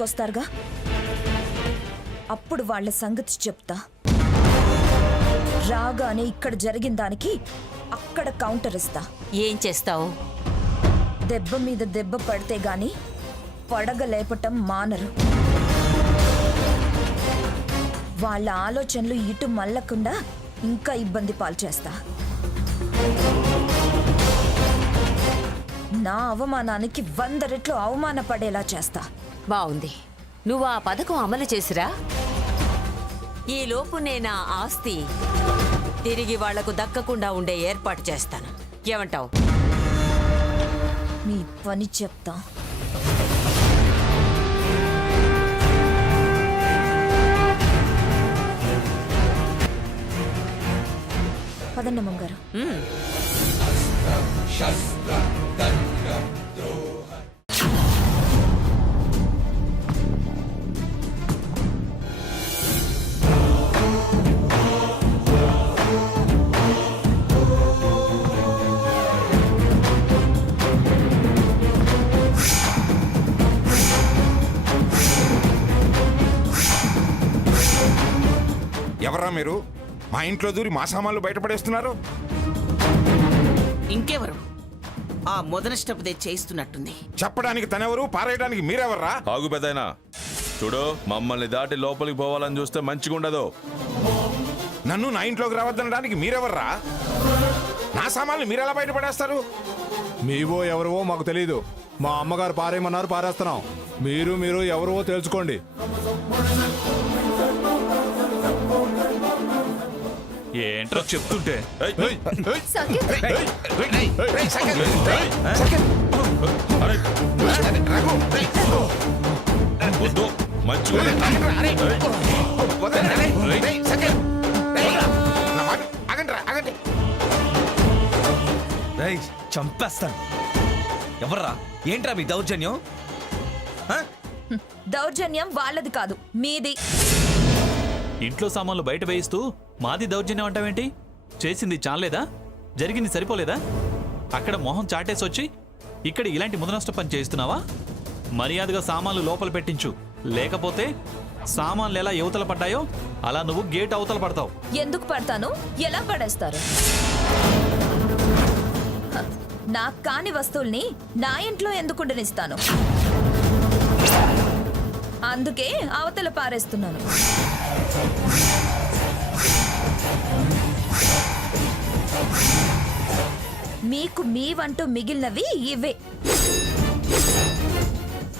ఇంటికి వస్తారుగా, అప్పుడు వాళ్ళ సంగతి చెప్తా. రాగానే ఇక్కడ జరిగిన దానికి అక్కడ కౌంటర్ ఇస్తా. ఏం చేస్తావు? దెబ్బ మీద దెబ్బ పడితే గాని పడగ లేపటం మానరు. వాళ్ళ ఆలోచనలు ఇటు మళ్ళకుండా ఇంకా ఇబ్బంది పాలు చేస్తా. నా అవమానానికి 100 రెట్లు అవమానపడేలా చేస్తా. బావుంది. నువ్వు ఆ పథకం అమలు చేసిరా, ఈ లోపు నేను ఆ ఆస్తి తిరిగి వాళ్లకు దక్కకుండా ఉండే ఏర్పాటు చేస్తాను. ఏమంటావు? మీ పని చెప్తా. పదన్నమ్మ గారు. ఎవరా మీరు? మా ఇంట్లో దూరి మా సామాన్లు బయటపడేస్తున్నారు. ఇంకెవరు? ఆ మొదనష్టపు చేయిస్తున్నట్టుంది. చెప్పడానికి తనెవరు, పారేయడానికి మీరెవర్రా? ఆగు పెదైనా. చూడు, మమ్మల్ని దాటి లోపలికి పోవాలని చూస్తే మంచిగా ఉండదు. నన్ను నా ఇంట్లోకి రావద్దనడానికి మీరెవర్రా? నా సామాన్లు మీరెలా బయటపడేస్తారు? మీవో ఎవరివో మాకు తెలీదు. మా అమ్మగారు పారేయమన్నారు, పారేస్తున్నాం. మీరు ఎవరివో తెలుసుకోండి. ఏంట్రా చెప్తుంటే? వద్దు, మంచిగా చంపేస్తాను. ఎవర్రా? ఏంట్రా మీ దౌర్జన్యం? దౌర్జన్యం వాళ్ళది కాదు, మీది. ఇంట్లో సామాన్లు బయట వేయిస్తూ మాది దౌర్జన్యం అంటావేంటి? చేసింది చాలేదా? జరిగింది సరిపోలేదా? అక్కడ మొహం చాటేసి వచ్చి ఇక్కడ ఇలాంటి ముదనష్ట పని చేస్తున్నావా? మర్యాదగా సామాన్లు లోపల పెట్టించు, లేకపోతే సామాన్లు ఎలా యువతల పడ్డాయో అలా నువ్వు గేట్ అవతల పడతావు. ఎందుకు పడతాను? ఎలా పడేస్తారు? నాకు కాని వస్తువుల్ని నా ఇంట్లో ఎందుకుండనిస్తాను? అందుకే అవతల పారేస్తున్నాను. మీకు మీవంటూ మిగిలినవి ఇవే.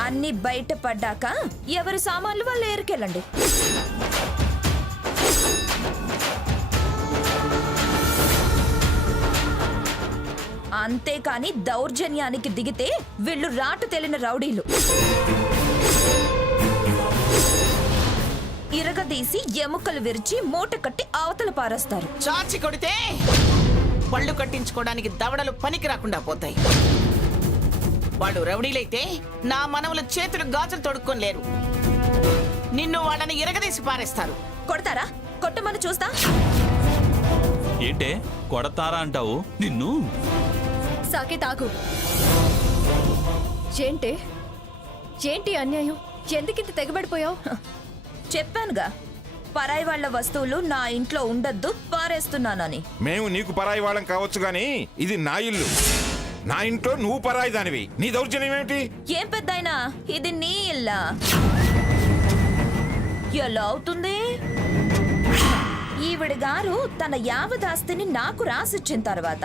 అన్ని బయట పడ్డాక ఎవరి సామాన్లు వాళ్ళు ఏరుకెళ్ళండి. అంతేకాని దౌర్జన్యానికి దిగితే వీళ్ళు రాటు తెలిన రౌడీలు. ఇరగదీసి ఎముకలు విరిచి మూట కట్టి అవతల పారేస్తారు. చాచి కొడితే పళ్ళు కట్టించుకోవడానికి దవడలు పనికి రాకుండా పోతాయి. వాళ్ళు రౌడీలైతే నా మనవల చేతులు గాజులు తొడుక్కొని లేరు. నిన్ను వాళ్ళని ఇరగదీసి పారేస్తారు. కొడతారా? కొట్టమని చూస్తా. ఏంటే కొడతారా అంటావు? నిన్ను సాకేత్ ఆగు. ఏంటి అన్యాయం? ఎందుకింత తెగబడిపోయావు? చెప్పానుగా, పరాయి వాళ్ళ వస్తువులు నా ఇంట్లో ఉండద్దు, పారేస్తున్నానని. మేము నీకు పరాయి వాళ్ళం కావచ్చు గాని ఇది నా ఇల్లు. నా ఇంట్లో నువ్వు పరాయి దానివి. నీ దౌర్జన్యం ఏమిటి? ఏం పెద్దాయనా, ఇది నీ ఇల్లా? ఎలా అవుతుంది? ఈవిడ గారు తన యావదాస్తిని నాకు రాసిచ్చిన తర్వాత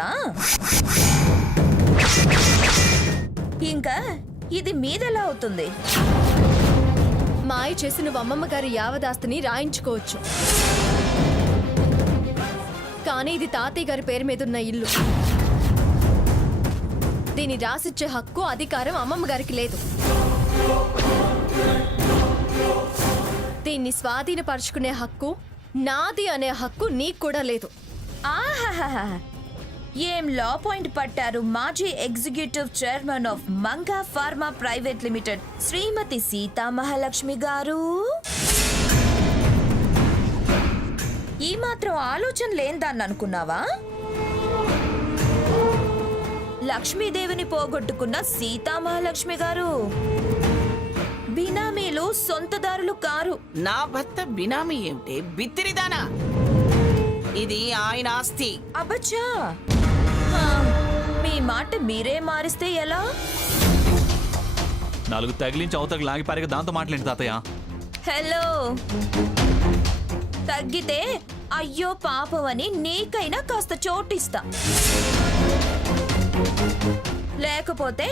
ఇంకా ఇది మీదెలా అవుతుంది? మాయ చేసి నువ్వు అమ్మమ్మ గారి యావదాస్తిని రాయించుకోవచ్చు, కానీ ఇది తాతయ్య గారి పేరు మీద ఉన్న ఇల్లు. దీన్ని రాసిచ్చే హక్కు, అధికారం అమ్మమ్మ గారికి లేదు. దీన్ని స్వాధీనపరుచుకునే హక్కు, నాది అనే హక్కు నీకు కూడా లేదు. ఆహాహా, ఏం లా పాయింట్ పట్టారు మాజీ executive chairman of Manga pharma private limited Shrimati Seethamahalakshmi garu. ఈ మాత్రం ఆలోచన లేందాన్ని అనుకున్నావా? లక్ష్మీదేవిని పోగొట్టుకున్న సీతామహాలక్ష్మి గారు బినామీలు వాళ్ళు సొంతదారులు కారు. నా భర్త బినామీ ఏమిటే బిత్తిరిదానా? ఇది ఆయన ఆస్తి. అబ్బచ్చా, హా, మీ మాట మీరే మారిస్తే ఎలా? నాలుగు తగిలించి అవతలకు లాగి పారిగా దాంతో మాట్లాడి తాతయ్య. హలో, తగ్గితే అయ్యో పాపం అని నీకైనా కాస్త చోటిస్తా, లేకపోతే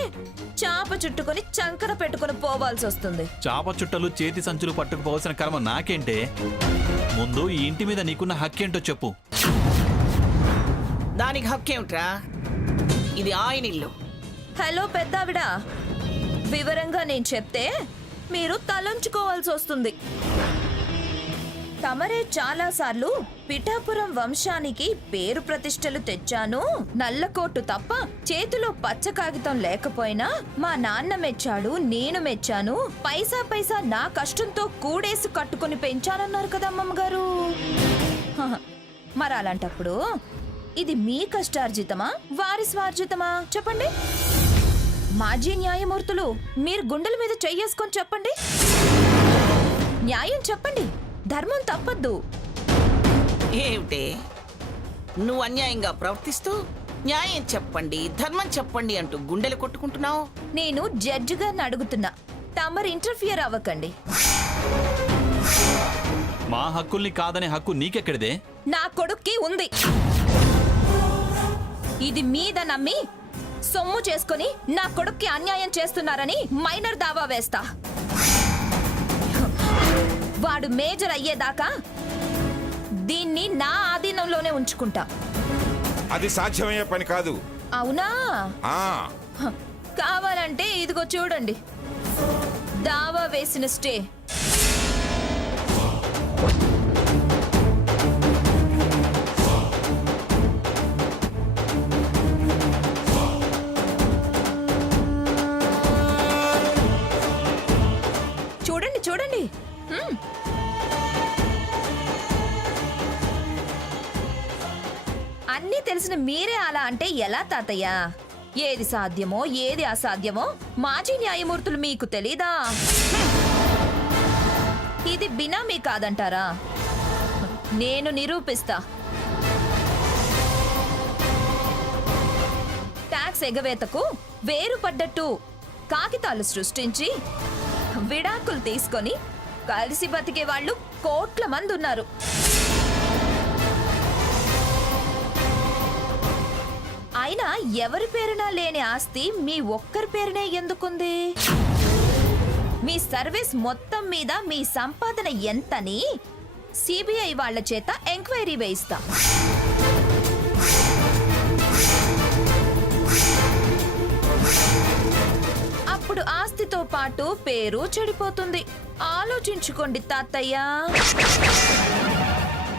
చాప చుట్టుకొని చంకన పెట్టుకొని పోవాల్సి వస్తుంది. చాప చుట్టలు చేతి సంచులు పట్టుకుపోవాల్సిన కర్మ నాకేంటే? ముందు ఈ ఇంటి మీద నీకున్న హక్కేంటో చెప్పు. దానికి హక్కేమిట్రా? ఇది ఆయన ఇల్లు. హలో పెద్దావిడ, వివరంగా నేను చెప్తే మీరు తలంచుకోవాల్సి వస్తుంది. తమరే చాలా సార్లు పిఠాపురం వంశానికి పేరు ప్రతిష్టలు తెచ్చాను, నల్లకోటు తప్ప చేతిలో పచ్చ కాగితం లేకపోయినా మా నాన్న మెచ్చాడు, నేను మెచ్చాను, పైసా పైసా నా కష్టంతో కూడేసి కట్టుకుని పెంచానన్నారు కదా అమ్మమ్మగారు. హహ, మరి అలాంటప్పుడు ఇది మీ కష్టార్జితమా వారి స్వార్జితమా చెప్పండి? మాజీ న్యాయమూర్తులు, మీరు గుండెల మీద చెయ్యేసుకొని చెప్పండి. న్యాయం చెప్పండి, ధర్మం తప్పద్దు. ఏమిటే నువ్వు అన్యాయంగా ప్రవర్తిస్తూ న్యాయం చెప్పండి, ధర్మం చెప్పండి అంటూ గుండెలు కొట్టుకుంటున్నావు? నేను జడ్జి గారిని అడుగుతున్నా, తమరు ఇంటర్ఫియర్ అవ్వకండి. మా హక్కుల్ని కాదనే హక్కు నీకెక్కడిదే? నా కొడుక్కి ఉంది. ఇది మీద నమ్మి సొమ్ము చేసుకుని నా కొడుక్కి అన్యాయం చేస్తున్నారని మైనర్ దావా వేస్తా. వాడు మేజర్ అయ్యేదాకా దీన్ని నా ఆధీనంలోనే ఉంచుకుంటా. అది సాధ్యమయ్యే పని కాదు. అవునా? ఆ హ, కావాలంటే ఇదిగో చూడండి, దావా వేసిన స్టే. చూడండి చూడండి. అన్నీ తెలిసిన మీరే అలా అంటే ఎలా తాతయ్య? ఏది సాధ్యమో ఏది అసాధ్యమో మాజీ న్యాయమూర్తులు మీకు తెలీదా? ఇది బినామీ కాదంటారా? నేను నిరూపిస్తా. ట్యాక్స్ ఎగవేతకు వేరుపడ్డట్టు కాగితాలు సృష్టించి విడాకులు తీసుకొని కలిసి బతికే వాళ్ళు కోట్ల మంది ఉన్నారు. అయినా ఎవరి పేరున లేని ఆస్తి మీ ఒక్కరి పేరునే ఎందుకుంది? మీ సర్వీస్ మొత్తం మీద మీ సంపాదన ఎంతని సిబిఐ వాళ్ళ చేత ఎంక్వైరీ వేయిస్తా. అప్పుడు ఆస్తితో పాటు పేరు చెడిపోతుంది. ఆలోచించుకోండి తాతయ్య.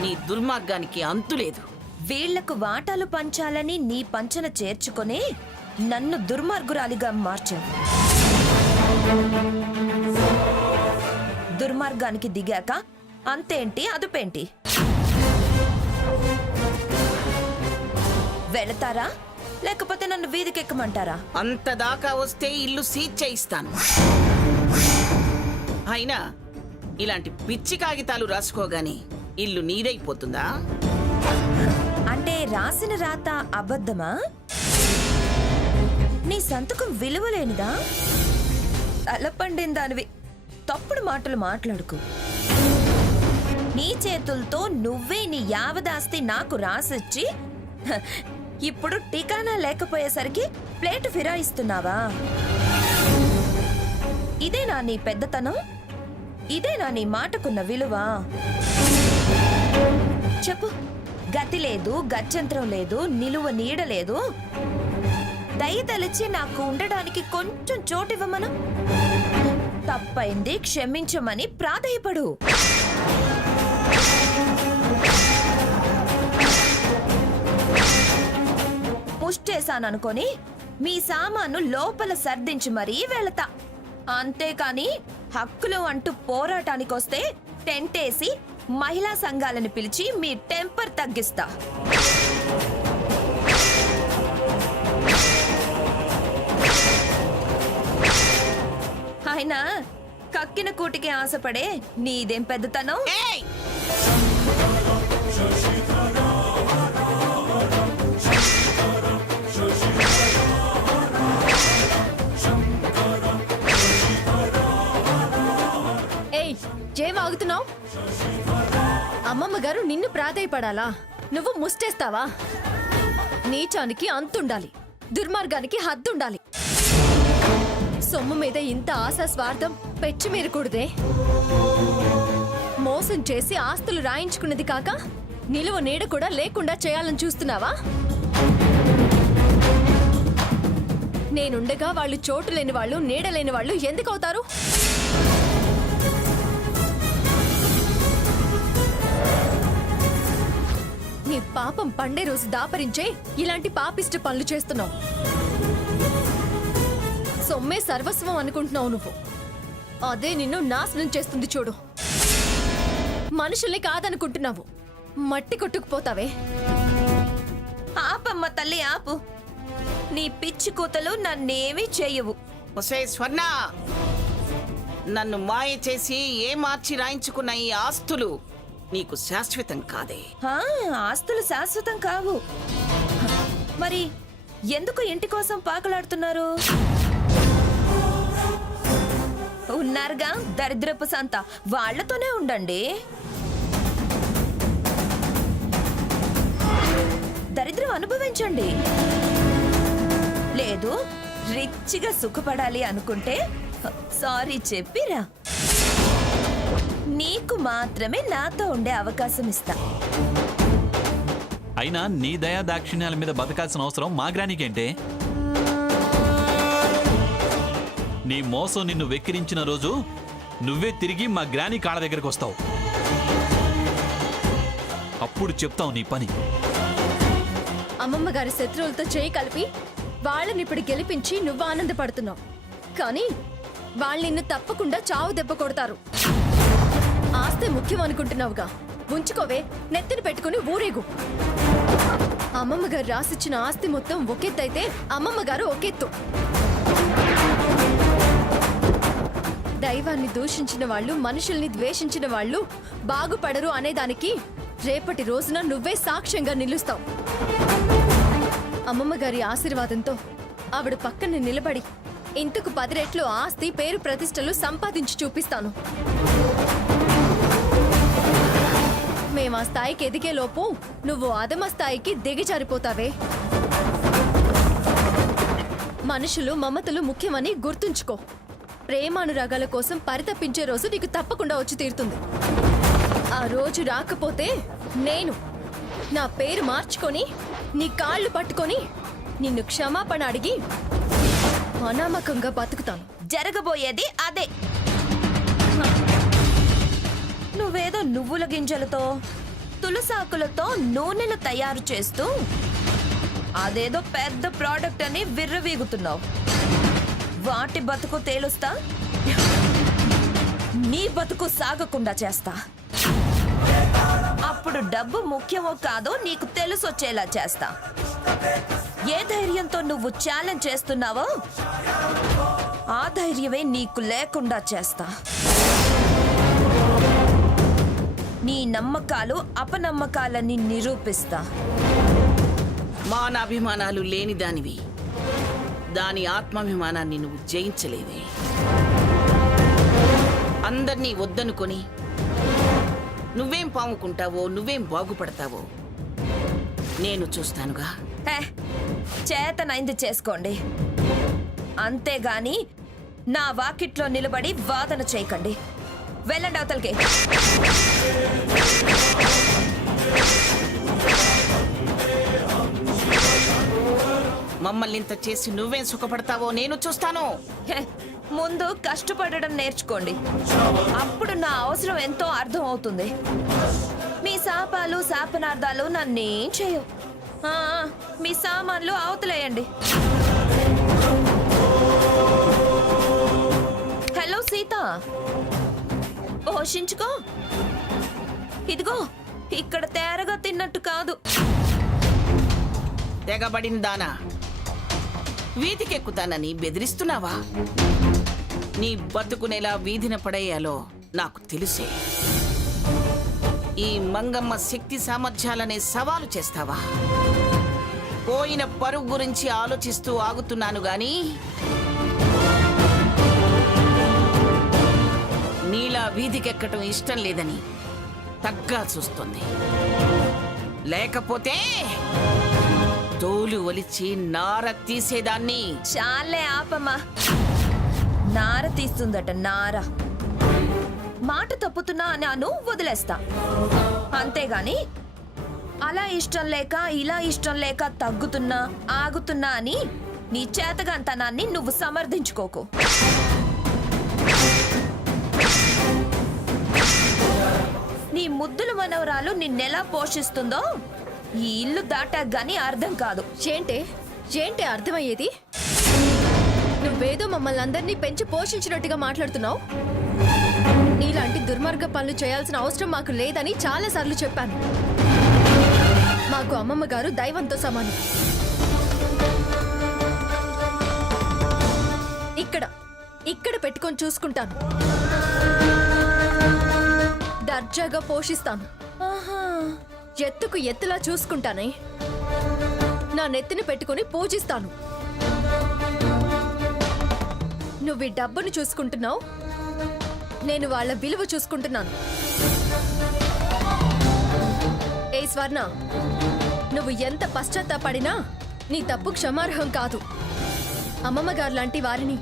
నీ దుర్మార్గానికి అంతులేదు. వీళ్లకు వాటాలు పంచాలని నీ పంచన చేర్చుకొని నన్ను దుర్మార్గురాలిగా మార్చావు. దుర్మార్గానికి దిగాక అంతేంటి అదుపేంటి? వెళతారా లేకపోతే నన్ను వీధికెక్కమంటారా? అంతదాకా వస్తే ఇల్లు సీజ్ చేయిస్తాను. అయినా ఇలాంటి పిచ్చి కాగితాలు రాసుకోగాని ఇల్లు నీదైపోతుందా? అంటే రాసిన రాత అబద్ధమా? నీ సంతకం విలువలేనిదా? తలపండిన దానివి తప్పుడు మాటలు మాట్లాడుకు. నీ చేతులతో నువ్వే నీ యావదాస్తి నాకు రాసిచ్చి ఇప్పుడు టికానా లేకపోయేసరికి ప్లేటు ఫిరాయిస్తున్నావా? ఇదేనా నీ పెద్దతనం? ఇదేనా నీ మాటకున్న విలువ? చెప్పు. గతి లేదు, గత్యంతరం లేదు, నిలువ నీడ లేదు. దయతలిచి నాకు ఉండడానికి కొంచెం చోటివ్వమను. తప్పైంది క్షమించమని ప్రాధేయపడు. ముష్టేశాననుకొని మీ సామాను లోపల సర్దించి మరీ వెళతా. అంతేకాని హక్కులు అంటూ పోరాటానికొస్తే టెంటేసి మహిళా సంఘాలను పిలిచి మీ టెంపర్ తగ్గిస్తా. అయినా కక్కిన కూటికి ఆశపడే నీదేం పెద్దతనం. ఏయ్! ఏయ్, ఏం ఆగుతున్నావు? అమ్మమ్మ గారు నిన్ను ప్రాధేయపడాలా? నువ్వు ముష్టేస్తావా? నీచానికి అంతుండాలి, దుర్మార్గానికి హద్దుండాలి. సొమ్ము మీద ఇంత ఆశ స్వార్థం పెచ్చి మీరకూడదే. మోసం చేసి ఆస్తులు రాయించుకున్నది కాక నిలువ నీడ కూడా లేకుండా చేయాలని చూస్తున్నావా? నేనుండగా వాళ్ళు చోటు లేని వాళ్ళు, నీడ లేని వాళ్ళు ఎందుకవుతారు? నీ పాపం పండే రోజు దాపరించే ఇలాంటి పాపిష్టి పనులు చేస్తున్నావు. సొమ్మే సర్వస్వం అనుకుంటున్నావు నువ్వు. అదే నిన్ను నాశనం చేస్తుంది చూడు. మనుషుల్ని కాదనుకుంటున్నావు, మట్టి కొట్టుకుపోతావే. ఆపమ్మ తల్లి ఆపు. నీ పిచ్చి కూతలు నన్నేమీ చెయ్యవు. ఒసే స్వర్ణ, నన్ను మాయ చేసి ఏ మార్చి రాయించుకున్న ఈ ఆస్తులు నీకు శాశ్వతం కాదే. ఆ, ఆస్తులు శాశ్వతం కావు. మరి ఎందుకు ఇంటి కోసం పాకలాడుతున్నారు? ఉన్నారుగా దరిద్రపు సంత, వాళ్లతోనే ఉండండి. దరిద్రం అనుభవించండి. లేదు, రిచ్గా సుఖపడాలి అనుకుంటే సారీ చెప్పిరా. నీకు మాత్రమే నాతో ఉండే అవకాశం ఇస్తా. అయినా నీ దయా దాక్షిణ్యాల మీద బతకాల్సిన అవసరం మా గ్రానీకేంటే? నీ మోసం నిన్ను వెక్కిరించిన రోజు నువ్వే తిరిగి మా గ్రానీ కాళ్ళ దగ్గరికి వస్తావు. అప్పుడు చెప్తావు నీ పని. అమ్మమ్మ గారి శత్రువులతో చేయి కలిపి వాళ్ళని ఇప్పుడు గెలిపించి నువ్వు ఆనందపడుతున్నావు. కానీ వాళ్ళు నిన్ను తప్పకుండా చావు దెబ్బ కొడతారు. ఆస్తే ముఖ్యం అనుకుంటున్నావుగా, ఉంచుకోవే, నెత్తిని పెట్టుకుని ఊరేగు. అమ్మమ్మ గారు రాసిచ్చిన ఆస్తి మొత్తం ఒకెత్తైతే అమ్మమ్మ గారు ఒకెత్తు. దైవాన్ని దూషించిన వాళ్ళు, మనుషుల్ని ద్వేషించిన వాళ్ళు బాగుపడరు అనేదానికి రేపటి రోజున నువ్వే సాక్ష్యంగా నిలుస్తావు. అమ్మమ్మ గారి ఆశీర్వాదంతో ఆవిడ పక్కన నిలబడి ఇంతకు 10 రెట్లు ఆస్తి, పేరు, ప్రతిష్టలు సంపాదించి చూపిస్తాను. మేమా స్థాయికి ఎదిగే లోపు నువ్వు అధమ స్థాయికి దిగజారిపోతావే. మనుషులు, మమతలు ముఖ్యమని గుర్తుంచుకో. ప్రేమానురాగాల కోసం పరితపించే రోజు నీకు తప్పకుండా వచ్చి తీరుతుంది. ఆ రోజు రాకపోతే నేను నా పేరు మార్చుకొని నీ కాళ్ళు పట్టుకొని నిన్ను క్షమాపణ అడిగి అనామకంగా బతుకుతాను. జరగబోయేది అదే. నువ్వేదో నువ్వుల గింజలతో, తులసాకులతో నూనెలు తయారు చేస్తూ అదేదో పెద్ద ప్రోడక్ట్ అని విర్రవీగుతున్నావు. వాటి బతుకు తేలుస్తా, నీ బతుకు సాగకుండా చేస్తా. అప్పుడు డబ్బు ముఖ్యమో కాదో నీకు తెలిసొచ్చేలా చేస్తా. ఏ ధైర్యంతో నువ్వు ఛాలెంజ్ చేస్తున్నావో ఆ ధైర్యమే నీకు లేకుండా చేస్తా. నీ నమ్మకాలు అపనమ్మకాలని నిరూపిస్తా. మానాభిమానాలు లేని దానివి, దాని ఆత్మాభిమానాన్ని నువ్వు జయించలేవే. అందర్నీ వద్దనుకొని నువ్వేం పాముకుంటావో, నువ్వేం బాగుపడతావో నేను చూస్తానుగా. చేతనైంది చేసుకోండి, అంతేగాని నా వాకిట్లో నిలబడి వాదన చేయకండి. వెళ్ళండి అవతలికి. మమ్మల్ని ఇంత చేసి నువ్వేం సుఖపడతావో నేను చూస్తాను. ముందు కష్టపడడం నేర్చుకోండి, అప్పుడు నా అవసరం ఎంతో అర్థం అవుతుంది. మీ శాపాలు, శాపనార్థాలు నన్నేం చేయవు. మీ సామాన్లు అవతలేయండి. హలో సీత, పోషించుకో. ఇదిగో ఇక్కడ తేరగా తిన్నట్టు కాదు. తెగబడిన దానా, వీధికెక్కుతానని బెదిరిస్తున్నావా? నీ బతుకునేలా వీధిన పడేయాలో నాకు తెలుసే. ఈ మంగమ్మ శక్తి సామర్థ్యాలనే సవాలు చేస్తావా? పోయిన పరువు గురించి ఆలోచిస్తూ ఆగుతున్నాను గాని నీలా వీధికెక్కటం ఇష్టం లేదని తగ్గాల్సి వస్తుంది. లేకపోతే తోలు ఒలిచి నార తీసేదాన్ని. చాలే ఆపమ్మా. నార తీస్తుందట నార. మాట తప్పుతున్నా అన్నాను, వదిలేస్తా. అంతేగాని అలా ఇష్టం లేక ఇలా ఇష్టం లేక తగ్గుతున్నా ఆగుతున్నా అని నీ చేతగాంతనాన్ని నువ్వు సమర్థించుకోకు. నీ ముద్దుల మనవరాలు నిన్నెలా పోషిస్తుందో ఈ ఇల్లు దాటాక గానీ అర్థం కాదు. ఏంటే అర్థమయ్యేది? నువ్వేదో మమ్మల్ని అందరినీ పెంచి పోషించినట్టుగా మాట్లాడుతున్నావు. నీలాంటి దుర్మార్గ పనులు చేయాల్సిన అవసరం మాకు లేదని చాలాసార్లు చెప్పాను. మాకు అమ్మమ్మ గారు దైవంతో సమానం. ఇక్కడ పెట్టుకొని చూసుకుంటాను. దర్జాగా పోషిస్తాను. ఎత్తుకు ఎత్తులా చూసుకుంటానే. నా నెత్తిని పెట్టుకుని పూజిస్తాను. నువ్వు ఈ డబ్బును చూసుకుంటున్నావు, నేను వాళ్ళ విలువ చూసుకుంటున్నాను. ఏ స్వర్ణ, నువ్వు ఎంత పశ్చాత్తాపడినా నీ తప్పు క్షమార్హం కాదు. అమ్మమ్మ గారు లాంటి వారిని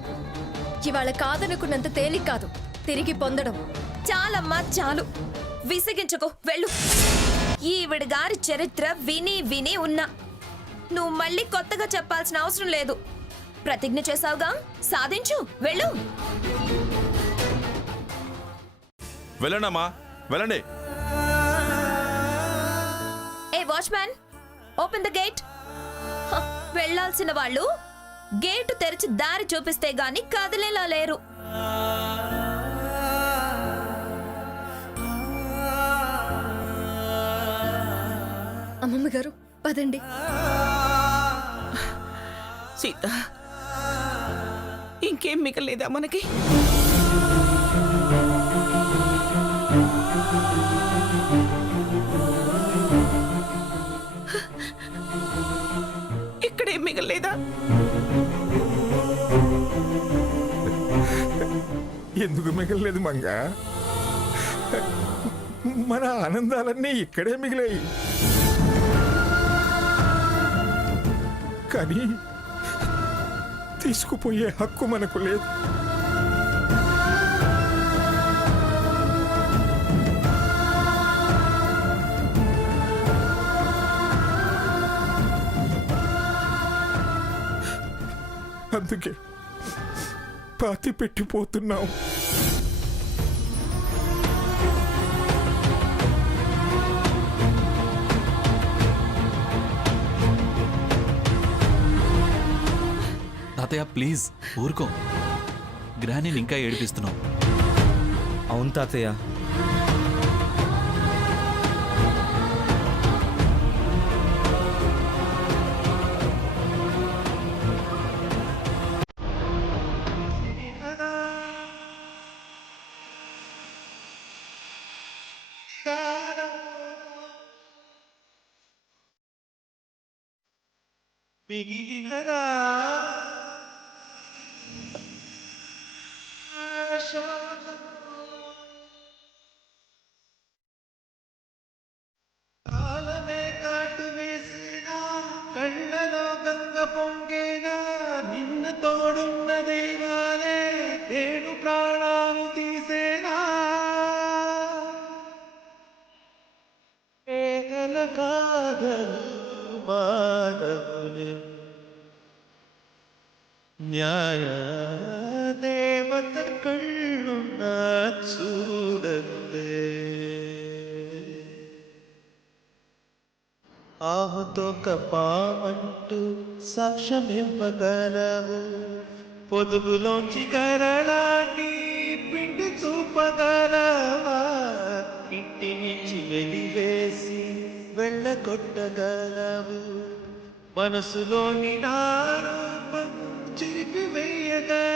ఇవాళ కాదనుకున్నంత తేలిక కాదు తిరిగి పొందడం. చాలమ్మా చాలు, విసిగించుకో, వెళ్ళు. ఈవిడ గారి చరిత్ర విని విని ఉన్నా. నువ్వు మళ్ళీ కొత్తగా చెప్పాల్సిన అవసరం లేదు. ప్రతిజ్ఞ చేసావుగా, సాధించు, వెళ్ళు. వెళ్ళండమ్మా, వెళ్ళండి. ఏ వాచ్మ్యాన్, ఓపెన్ ద గేట్. వెళ్ళాల్సిన వాళ్ళు గేటు తెరిచి దారి చూపిస్తే గాని కదిలేలా లేరు. అమ్మమ్మ గారు పదండి. సీత, ఇంకేం మిగలేదా మనకి? ఇక్కడేం మిగలేదా? ఎందుకు మిగలలేదు మంగ? మన ఆనందాలన్నీ ఇక్కడే మిగిలాయి. కానీ తీసుకుపోయే హక్కు మనకు లేదు. అందుకే పాతి పెట్టిపోతున్నాం. తాతయ్య ప్లీజ్ ఊరుకో. గ్రానీని ఇంకా ఏడిపిస్తున్నావు. అవును తాతయ్య. కళ్ళలో గంగ పొంగేనా, నిన్న తోడున్న దైవాలే ఏడు ప్రాణాలు తీసేనా. ఏగల కాదలు మానవులు న్యాయ దేవత కళ్ళున్న చూడలే. ఆహుతో కపామంటూ సాక్ష్యమివ్వగలవు, పొదుగులోంచి కరళాన్ని పిండి చూపగలవా, ఇంటి నుంచి వెలివేసి వెళ్ళగొట్టగలవు, మనసులోని నారూపం చిరిపి వేయగలవు.